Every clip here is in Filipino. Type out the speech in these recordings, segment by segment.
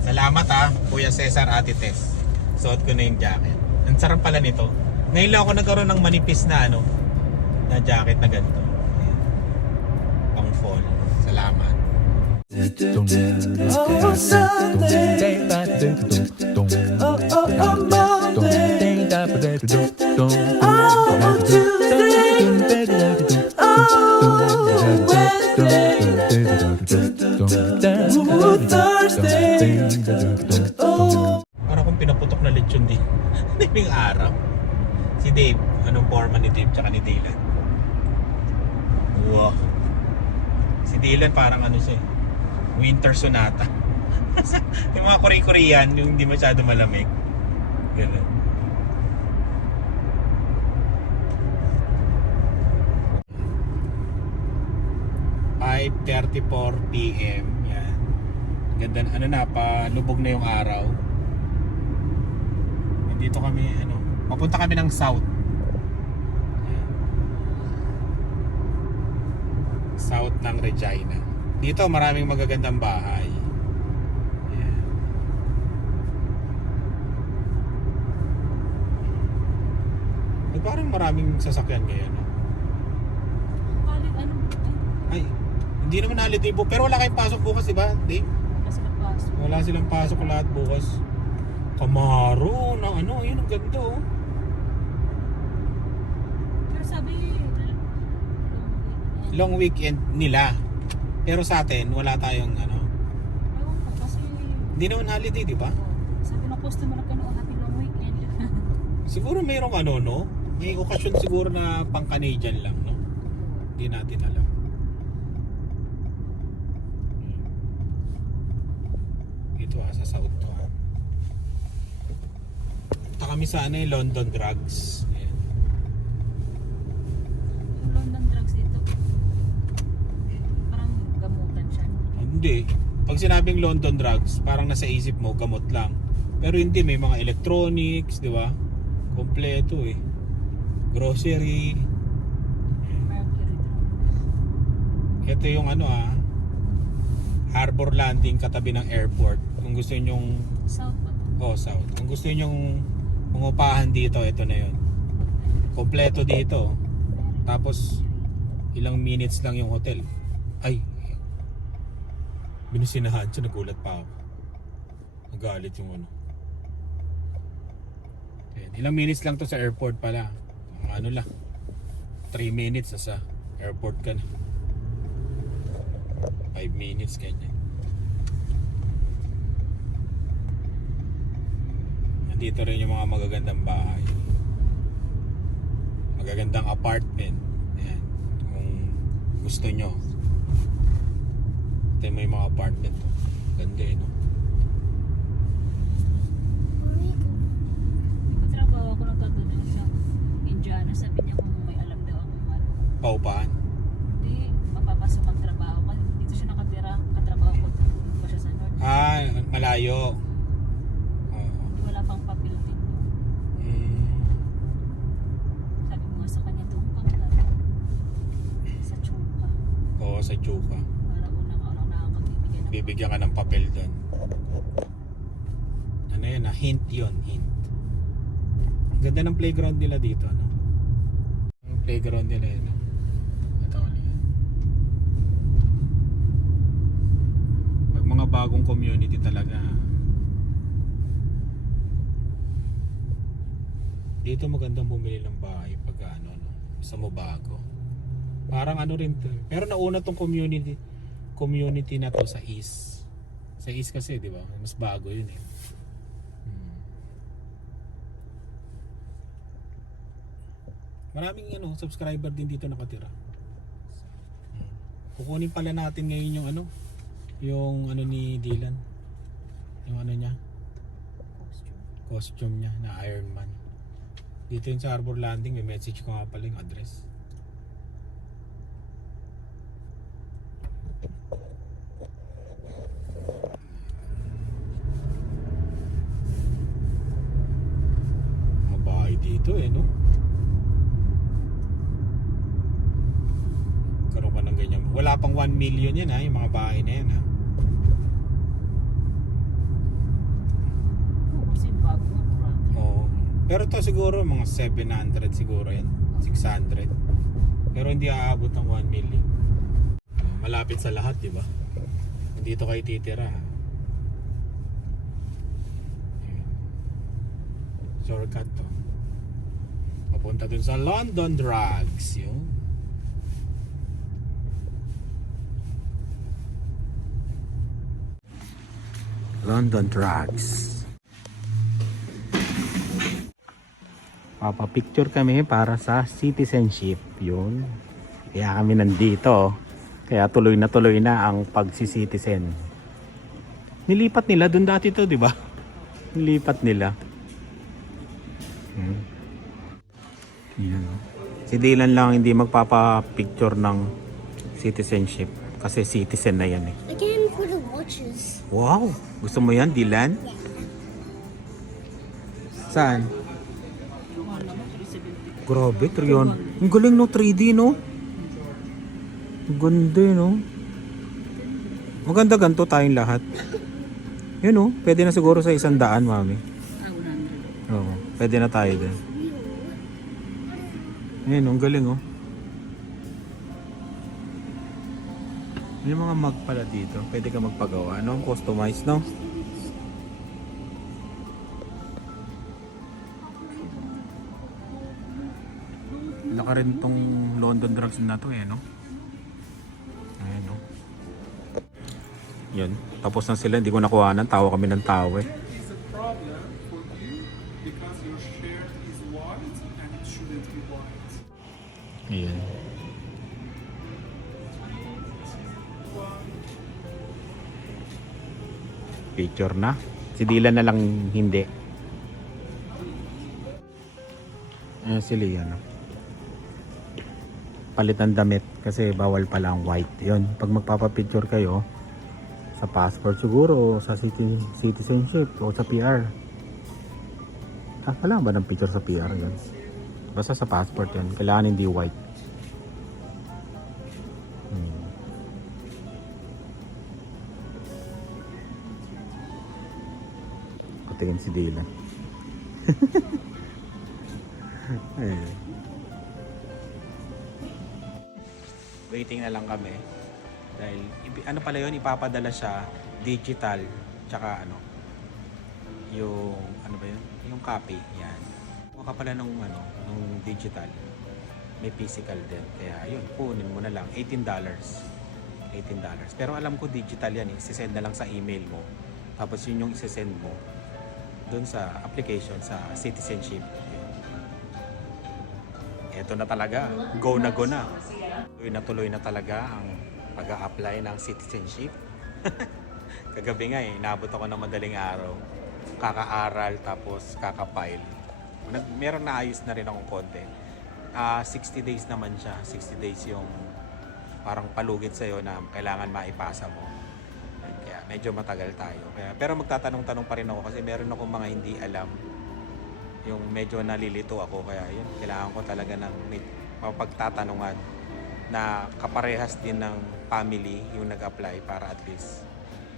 Salamat Kuya Cesar, Ate Tess. Suot ko na yung jacket. Ang sarap pala nito. Ngayon lang ako nagkaroon ng manipis na na jacket na ganito. Ayan. Pang fall. Salamat. Oh, Sunday. Oh, Monday. Oh, Tuesday. Oh, Wednesday. Ooh, Thursday. Oh. Parang kung pinaputok na lechon din. Naming araw. Si Dave. Anong forma ni Dave tsaka ni Dylan? Wow. Si Dylan parang siya Winter Sonata. Yung mga Korean, yung hindi masyado malamig. Ganun. .34 PM. Yan. Ganda palubog na yung araw. Dito kami papunta kami ng south. South ng Regina. Dito maraming magagandang bahay. Ayan. At parang maraming sasakyan ngayon. Ay, hindi naman holiday po. Pero wala kayong pasok bukas, diba? Di? Wala silang pasok lahat bukas. Camaro na yun ang ganda Pero sabi, long weekend nila. Pero sa atin, wala tayong ewan ko kasi, hindi naman holiday, di ba? sabi ng customer ka noong happy long weekend. Siguro mayroong may okasyon siguro na pang Canadian lang, no? Hindi natin alam. Dito sa South to Punta kami sa London Drugs. Ayan. Yung London drugs dito, parang gamutan siya. Hindi. Pag sinabing London Drugs, parang nasa isip mo gamot lang. Pero hindi, may mga electronics, di ba? Kompleto grocery. Mercury drugs. Ito yung Harbor Landing katabi ng airport. Kung gusto niyo South ba to? south. Kung gusto niyo mangupahan dito, ito na 'yon. Kompleto dito. Tapos ilang minutes lang yung hotel. Ay. Binusinahan siya, nagulat pa ako. Nagalit yung Ayan. Ilang minutes lang to sa airport pala. Lang. 3 minutes sa airport ka na. 5 minutes ganyan. Nandito rin yung mga magagandang bahay. Magagandang apartment. Ayan. Kung gusto nyo. Ito yung mga apartment. Ganda no? Katrabaho ako nagtatanong sa Indiana, sabi niya kung may alam daw ang Paupahan. hindi, mapapasok ang trabaho. Kasi dito siya nakatira, katrabaho ko pa siya sa North. Malayo. Wala pang papel din. Sabi mo nga sa kanya, doon ka sa Chuka. Oo, sa Chuka. Para unang nakakabibigyan ng Bibigyan ka ng papel doon. Hint yun, hint. Ang ganda ng playground nila dito, Ang playground nila yun, Ito ulit. Pag mga bagong community talaga. Dito magandang bumili ng bahay pag sa mo bago. Parang rin to. Pero nauna tong community na to sa East. Sa East kasi, di ba? Mas bago yun Maraming subscriber din dito nakatira. Kukunin pala natin ngayon yung ni Dylan. Yung niya. Costume niya na Iron Man. Dito yung sa Harbor Landing, may message ko nga pala yung address. Mga bahay dito no? Karoon ka ng ganyan. Wala pang 1 million yan yung mga bahay na yan Pero to siguro mga 700 siguro yan. 600. Pero hindi aabot ng 1 million. Malapit sa lahat, di ba? Dito kayo titira. Ayan. Shortcut to. Papunta dun sa London Drugs. Yun. London Drugs. Papapicture kami para sa citizenship. Yun. Kaya kami nandito. Kaya tuloy na ang pagsi-citizen. Nilipat nila dun dati to, di ba? Nilipat nila. Yan. Si Dylan lang hindi magpapapicture ng citizenship. Kasi citizen na yan eh. Again for the watches. Wow! Gusto mo yan, Dylan? Saan? Grabe, 300. Ang galing no, 3D no? Ang ganda no? Maganda ganito tayong lahat. Yun no, pwede na siguro sa 100, mami. Oo, pwede na tayo din. Ayun, ang galing oh. May mga mag pala dito. Pwede ka magpagawa, no? Customize, no? Laka rin tong London Drugs na to eh, no? Ayun, no? Yun. Tapos na sila. Hindi ko nakuhanan. Tawa kami ng tawa eh. Is a problem for you because your shirt is white and it shouldn't be white. Ayan. Picture na. Si Dylan na lang hindi. Ayan si Lian. Palit ng damit kasi bawal pala ang white. Yun. Pag magpapapicture kayo sa passport siguro o sa citizenship o sa PR. Wala ba ng picture sa PR yun? Basta sa passport yan. Kailangan hindi white. Patingin si Dylan. Ayun. Waiting na lang kami. Dahil, ano pala yun, ipapadala siya digital, tsaka ano, yung, ano ba yun? Yung copy, yan. Mukha pala nung digital, may physical din. Kaya yun, kunin mo na lang, $18. $18. Pero alam ko digital yan, isisend na lang sa email mo. Tapos yun yung isisend mo doon sa application, sa citizenship. Ito na talaga, go na. Tuloy na talaga ang pag-a-apply ng citizenship. Kagabi nga inabot ako ng madaling araw. Kaka-aral tapos kaka-file. Meron na ayos na rin akong konti. 60 days naman siya. 60 days yung parang palugit sa'yo na kailangan maipasa mo. Kaya medyo matagal tayo. Pero magtatanong-tanong pa rin ako kasi meron akong mga hindi alam. Yung medyo nalilito ako. Kaya yun, kailangan ko talaga ng mapagtatanungan na kaparehas din ng family yung nag-apply para at least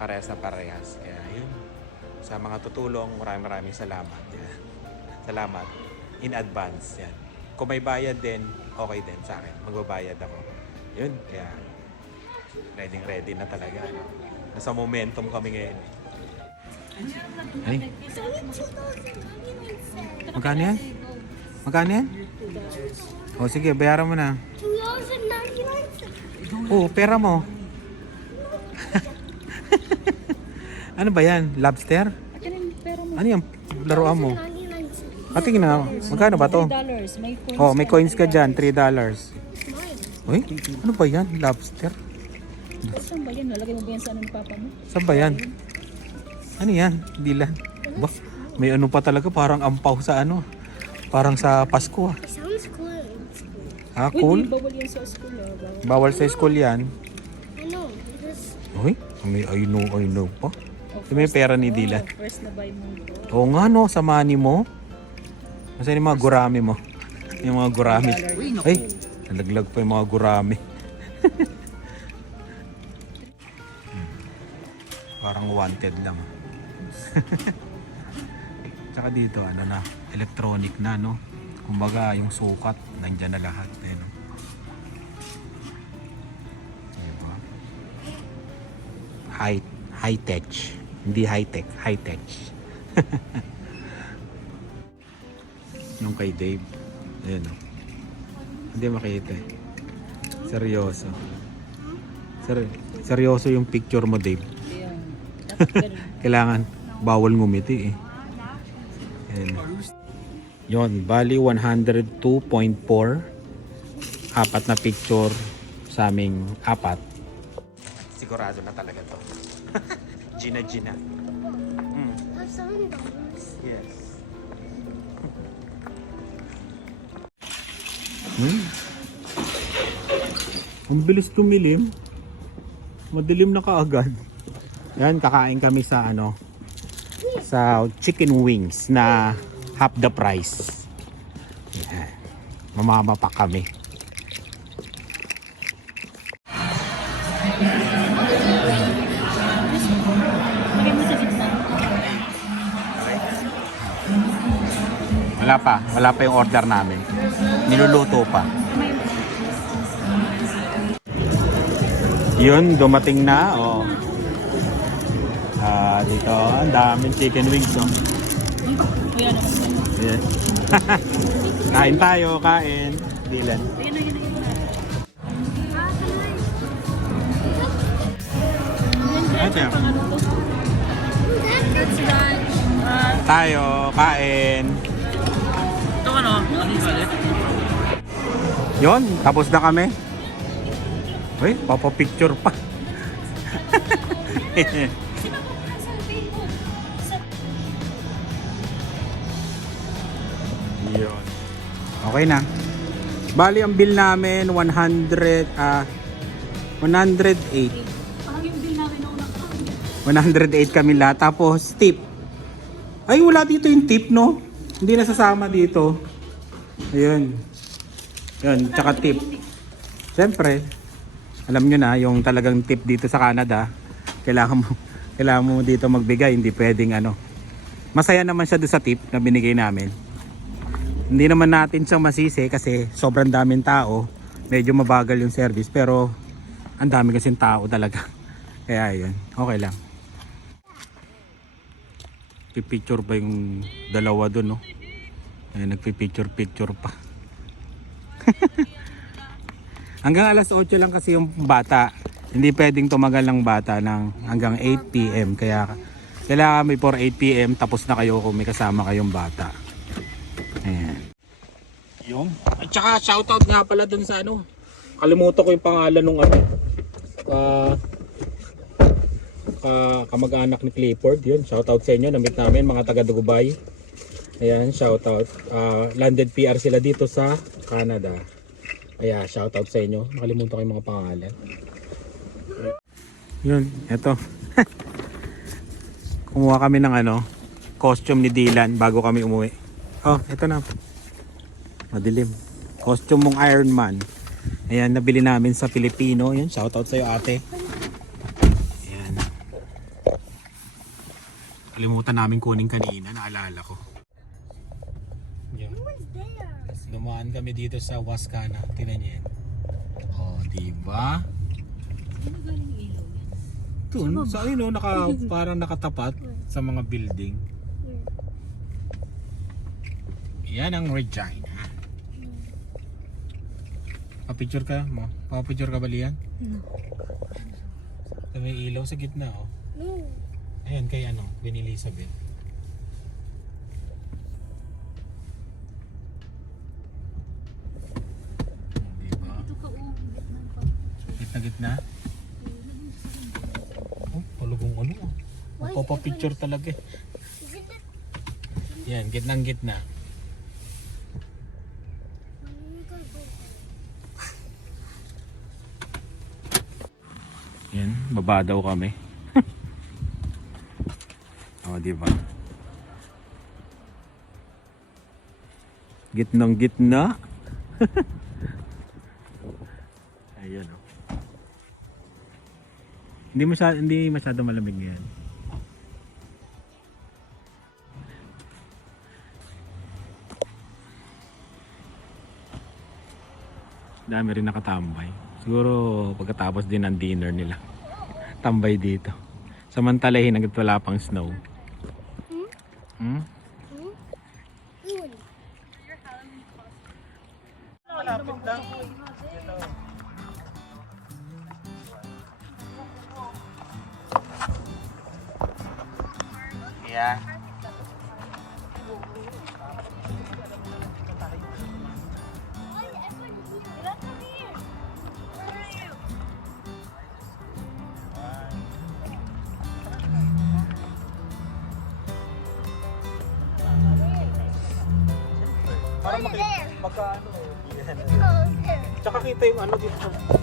parehas na parehas. Kaya yun, sa mga tutulong, maraming salamat. Yan. Salamat in advance. Yan. Kung may bayad din, okay din sa akin. Magbabayad ako. Yun, kaya ready na talaga. Nasa momentum kami ngayon. Ay. Magkano yan? Magkano yan? O sige, bayaran mo na. $2.99. Oo, pera mo. Ano ba yan? Lobster? Ano yung laruan mo? Patingin na. Magkano ba to? $3. May coins. Oh, may coins ka dyan. $3. Uy, ano ba yan? Lobster? Saan ba yan? Lalagay mo ba yan sa ano ni Papa mo? Saan ba yan? Ano yan? Dylan? Ba? May ano pa talaga. Parang ampaw sa ano. Parang sa Pasko ah. It sounds cool in school. Ah, Uy, cool? bawal yan sa school. Bawal sa school yan. I know, because Uy, may I know pa. May pera ni Dylan. First na buy mo. Oo nga no, sa money mo. Kasi yung mga gurami mo. Yung mga gurami. Ay, nalaglag pa yung mga gurami. Parang wanted lang. Tsaka dito, ano na, electronic na, no? Kumbaga, yung sukat, nandyan na lahat. Eh, no? Diba? High-tech. Hindi high-tech, high-tech. Yung kay Dave. Ayan, no? Hindi makita eh. Seryoso. Seryoso yung picture mo, Dave. Ayun. Dapat ganun. Kailangan bawal ngumiti eh. Ayan. Yun, bali 102.4. Apat na picture sa aming apat. Sigurado na talaga to. Gina. That's $7. Yes. Ang bilis tumilim. Madilim na kaagad. Yan, kakain kami sa ano, sa chicken wings na half the price. Yan. Mamama pa kami. Lagay mo sa gitna. Wala pa yung order namin. Niluluto pa. Yun, dumating na. Oh. Dito, ang daming chicken wings. Oh. Ayan naman. Yeah. Kain tayo, kain. Dilan. Ayun na. Ate. That's lunch. Tayo, kain. Ito ano? Ano yung galit? Yun, tapos na kami. Uy, papapicture pa. Yun. Okay na. Bali, ang bill namin 108. Parang yung bill namin noong nakakita. 108 kami lahat. Tapos tip. Ay, wala dito yung tip, no? Hindi nasasama dito. Ayun. Yun, tsaka tip. Siyempre, alam nyo na, yung talagang tip dito sa Canada, kailangan mo dito magbigay. Hindi pwedeng ano. Masaya naman siya doon sa tip na binigay namin. Hindi naman natin siyang masisi kasi sobrang daming tao. Medyo mabagal yung service pero ang dami kasing tao talaga. Kaya yun, okay lang. Pipicture pa yung dalawa dun, no? Ayan, nagpipicture pa. Hanggang alas 8 lang kasi yung bata. Hindi pwedeng tumagal ng bata ng hanggang 8 PM. Kaya kailangan before 8 PM tapos na kayo kung may kasama kayong bata. Ayan. Yung. At saka shoutout nga pala dun sa ano. Kalimutan ko yung pangalan nung ano. Kamag-anak ni Clifford. Yun, shoutout sa inyo. Namit namin mga taga Dubai. Ayan, shoutout. Landed PR sila dito sa Canada. Ayan, shoutout sa inyo. Nakalimutan ko yung mga pangalan. Yun, eto. Kumuha kami ng ano, costume ni Dylan bago kami umuwi. Oh, eto na. Madilim. Costume mong Iron Man. Ayan, nabili namin sa Pilipino. Yan, shoutout sa iyo, ate. Ayan. Kalimutan namin kunin kanina, naalala ko. Yan. Tapos dumaan kami dito sa Wascana. Tingnan niyo yan. Oh, diba? Ano galing ilaw yan? Doon, sa ano, parang nakatapat sa mga building. Yan ang Regina. Papicture ka mo? Papicture ka ba liyan? No. May ilaw sa gitna, oh. No. Ayan kay ano, Queen Elizabeth. Diba? Ito ka gitna pa. Gitna? Oh, palugong ano, oh. Magpapapicture talaga eh. Is it that? Yan, gitnang-gitna. Yan, baba daw kami. Oh, di ba? Gitnang gitna. Ayun, oh. Hindi masyado malamig ngayon. Dami rin nakatambay. Siguro pagkatapos din ng dinner nila. Tambay dito. Samantalahin hanggat wala pang snow. Hmm? Yun. Malapit lang. Yeah. Para magkaano. Let's go there. Tsaka kita yung ano dito.